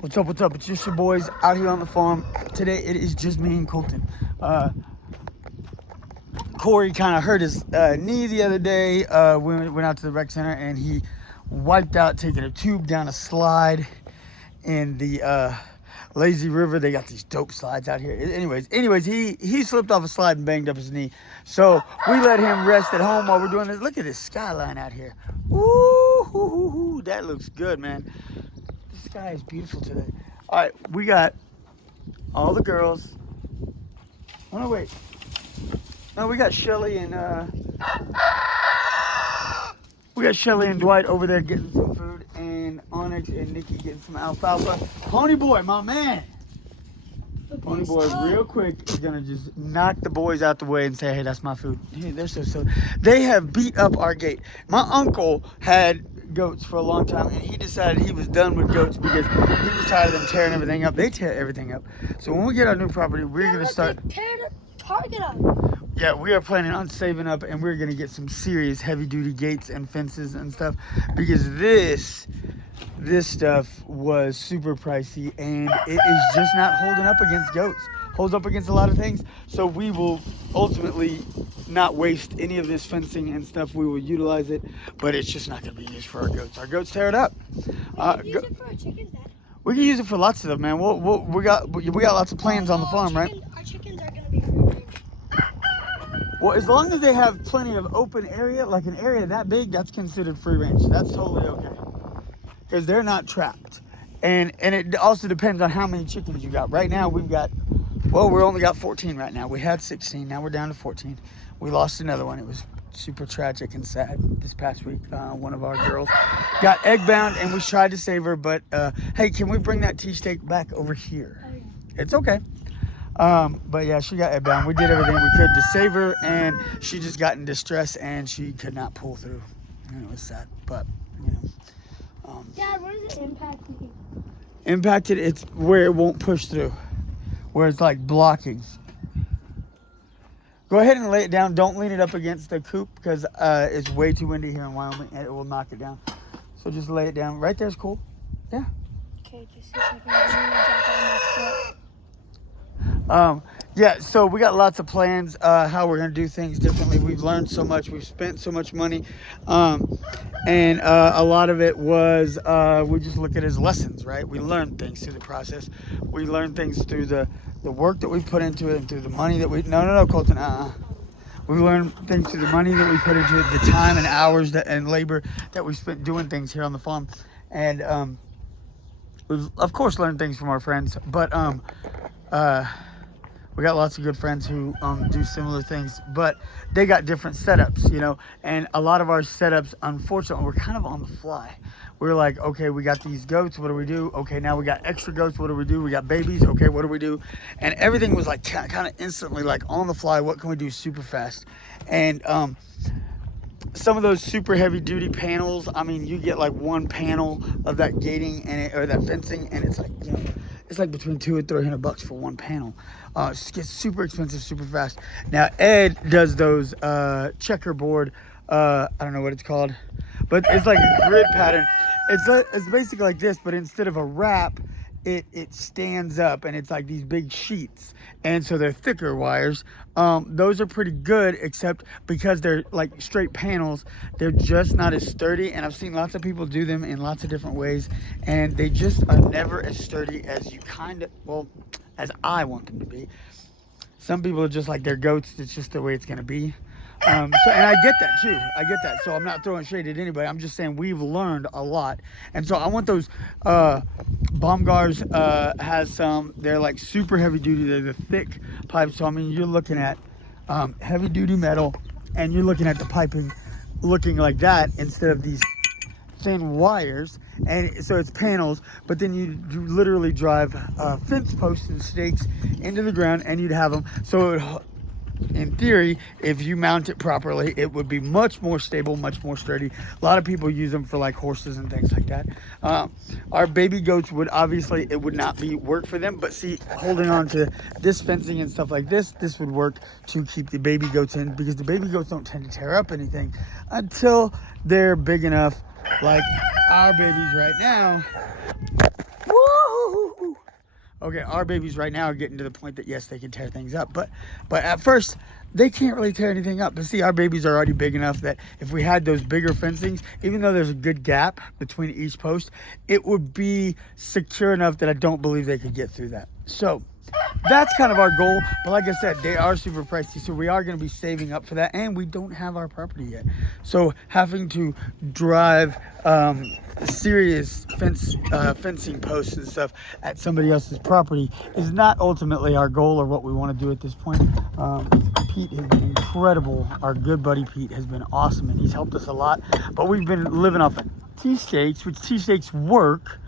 What's up, what's up? It's just your boys out here on the farm. Today it is just me and Colton. Corey kind of hurt his knee the other day. We went out to the rec center and he wiped out taking a tube down a slide in the lazy river. They got these dope slides out here. Anyways, he slipped off a slide and banged up his knee. So we let him rest at home while we're doing this. Look at this skyline out here. Ooh, that looks good, man. The sky is beautiful today. All right, we got all the girls. Oh no, wait. No, we got Shelly and Dwight over there getting some food, and Onyx and Nikki getting some alfalfa. Pony Boy, my man. Pony Boy, real quick, is gonna just knock the boys out the way and say, "Hey, that's my food." Hey, they're so silly. They have beat up our gate. My uncle had goats for a long time, and he decided he was done with goats because he was tired of them tearing everything up. They tear everything up. So when we get our new property, we're gonna start. Tear the target up. Yeah, we are planning on saving up, and we're gonna get some serious heavy-duty gates and fences and stuff because this stuff was super pricey, and it is just not holding up against goats. Holds up against a lot of things, so we will ultimately not waste any of this fencing and stuff. We will utilize it, but it's just not going to be used for our goats. Our goats tear it up. Use it for our chickens, Dad. We can use it for lots of stuff, man. We got lots of plans on the farm, right? Our chickens are going to be free range. Well, as long as they have plenty of open area, like an area that big, that's considered free range. That's totally okay. Because they're not trapped. And it also depends on how many chickens you got. Right now, we only got 14 right now. We had 16, now we're down to 14. We lost another one. It was super tragic and sad this past week. One of our girls got egg bound, and we tried to save her, but hey, can we bring that tea steak back over here? It's okay. But yeah, she got egg bound. We did everything we could to save her, and she just got in distress, and she could not pull through. And it was sad, but you know. Dad, what does it impact me? Impacted, it's where it won't push through, where it's like blocking. Go ahead and lay it down. Don't lean it up against the coop because it's way too windy here in Wyoming and it will knock it down. So just lay it down. Right there's cool. Yeah. Okay, just see if I can drop on my foot. Yeah, so we got lots of plans how we're going to do things differently. We've learned so much. We've spent so much money. And a lot of it was we just look at it as lessons, right? We learn things through the process. We learn things through the work that we put into it and through the money that we... No, Colton, We learn things through the money that we put into it, the time and hours and labor that we spent doing things here on the farm. And we've, of course, learned things from our friends. But... we got lots of good friends who do similar things, but they got different setups, you know, and a lot of our setups, unfortunately, we're kind of on the fly. We're like, okay, we got these goats, what do we do? Okay, now we got extra goats, what do we do? We got babies, okay, what do we do? And everything was like kind of instantly, like on the fly, what can we do super fast? And some of those super heavy duty panels, I mean, you get like one panel of that gating or that fencing, and it's like, you know, it's like between $200 and $300 for one panel. It gets super expensive, super fast. Now Ed does those checkerboard. I don't know what it's called, but it's like a grid pattern. It's basically like this, but instead of a wrap, it stands up, and it's like these big sheets, and so they're thicker wires. Those are pretty good, except because they're like straight panels, they're just not as sturdy, and I've seen lots of people do them in lots of different ways, and they just are never as sturdy as as I want them to be. Some people are just like, they're goats, it's just the way it's gonna be. And I get that too. I get that. So I'm not throwing shade at anybody. I'm just saying we've learned a lot. And so I want those Baumgars has some, they're like super heavy duty. They're the thick pipes. So I mean, you're looking at heavy duty metal, and you're looking at the piping looking like that instead of these thin wires. And so it's panels, but then you literally drive fence posts and stakes into the ground, and you'd have them. So in theory, if you mount it properly, it would be much more stable, much more sturdy. A lot of people use them for like horses and things like that. Our baby goats would obviously, it would not be work for them, but see, holding on to this fencing and stuff like this would work to keep the baby goats in, because the baby goats don't tend to tear up anything until they're big enough, like our babies right now. Woo! Okay, our babies right now are getting to the point that yes, they can tear things up, but at first they can't really tear anything up. But see, our babies are already big enough that if we had those bigger fencings, even though there's a good gap between each post, it would be secure enough that I don't believe they could get through that. So that's kind of our goal. But like I said, they are super pricey, so we are going to be saving up for that, and we don't have our property yet. So having to drive serious fencing posts and stuff at somebody else's property is not ultimately our goal or what we want to do at this point. Pete has been incredible. Our good buddy Pete has been awesome, and he's helped us a lot. But we've been living off of tea steaks, which tea steaks work.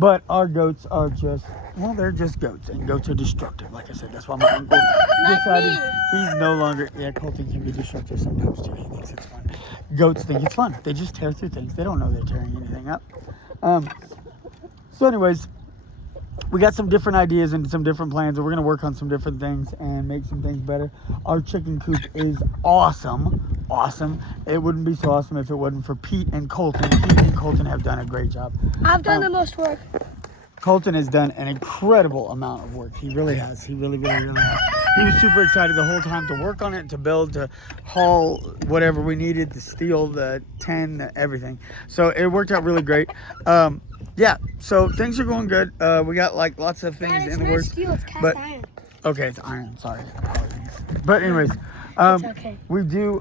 But our goats are just, well, they're just goats, and goats are destructive. Like I said, that's why my uncle decided he's no longer, yeah, Colton can be destructive sometimes too. He thinks it's fun. Goats think it's fun. They just tear through things. They don't know they're tearing anything up. So anyways, we got some different ideas and some different plans, and we're going to work on some different things and make some things better. Our chicken coop is awesome. Awesome. It wouldn't be so awesome if it wasn't for Pete and Colton. Pete and Colton have done a great job. I've done the most work. Colton has done an incredible amount of work. He really has. He really has. He was super excited the whole time to work on it, to build, to haul whatever we needed, the steel, the tin, everything. So it worked out really great. Yeah, so things are going good. We got like lots of things in the works. Steel, it's cast iron. Okay, it's iron. Sorry. Apologies. But anyways, It's okay. we do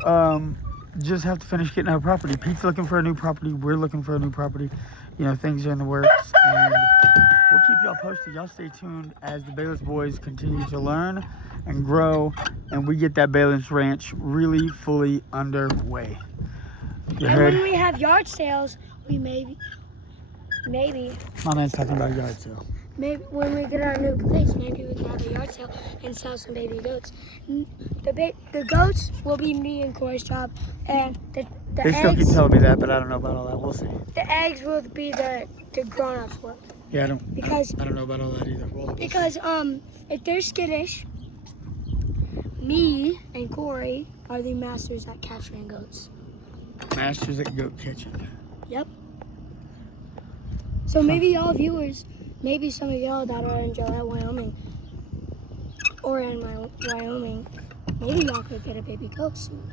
just have to finish getting our property. Pete's looking for a new property. We're looking for a new property. You know, things are in the works, and we'll keep y'all posted. Y'all stay tuned as the Bayless boys continue to learn and grow, and we get that Bayless ranch really fully underway. You And heard? when we have yard sales, we maybe, My man's talking about yard sale. maybe when we get our new place, maybe we can have a yard sale and sell some baby goats. The goats will be me and Corey's job, and the They still keep eggs, telling me that, but I don't know about all that. We'll see. the eggs will be the grown-ups work. Yeah, I don't know about all that either. Because if they're skittish, me and Corey are the masters at capturing goats. Masters at Goat Kitchen. Yep. So maybe y'all viewers, maybe some of y'all that are in Gillette, Wyoming, or in Wyoming, maybe y'all could get a baby goat soon.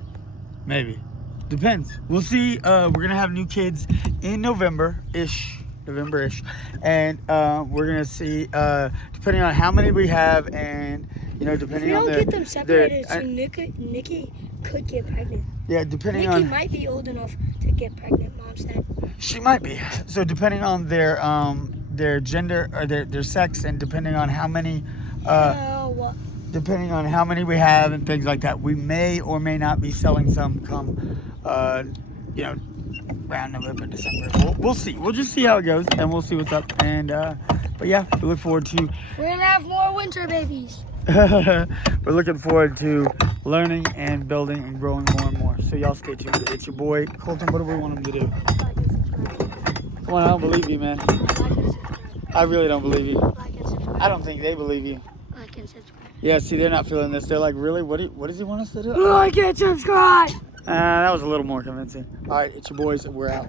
Maybe. Depends. We'll see. We're gonna have new kids in November-ish. And we're gonna see, depending on how many we have, and you know, depending If we on don't get them separated, their, so Nikki could get pregnant. yeah, depending Nikki on, might be old enough to get pregnant, Mom said. she might be. So depending on their gender or their sex, and depending on how many depending on how many we have and things like that, we may or may not be selling some come you know, around November, December. We'll see. We'll just see how it goes, and we'll see what's up. And but yeah, we look forward to We're gonna have more winter babies. we're looking forward to learning and building and growing more and more. So y'all stay tuned. It's your boy Colton. What do we want him to do? Like and subscribe. Come on, I don't believe you, man. Like and subscribe. I really don't believe you. Like and subscribe. I don't think they believe you. Like and subscribe. Yeah, see, they're not feeling this. They're like, really? What does he want us to do? Like and subscribe. That was a little more convincing. All right, it's your boys, and we're out.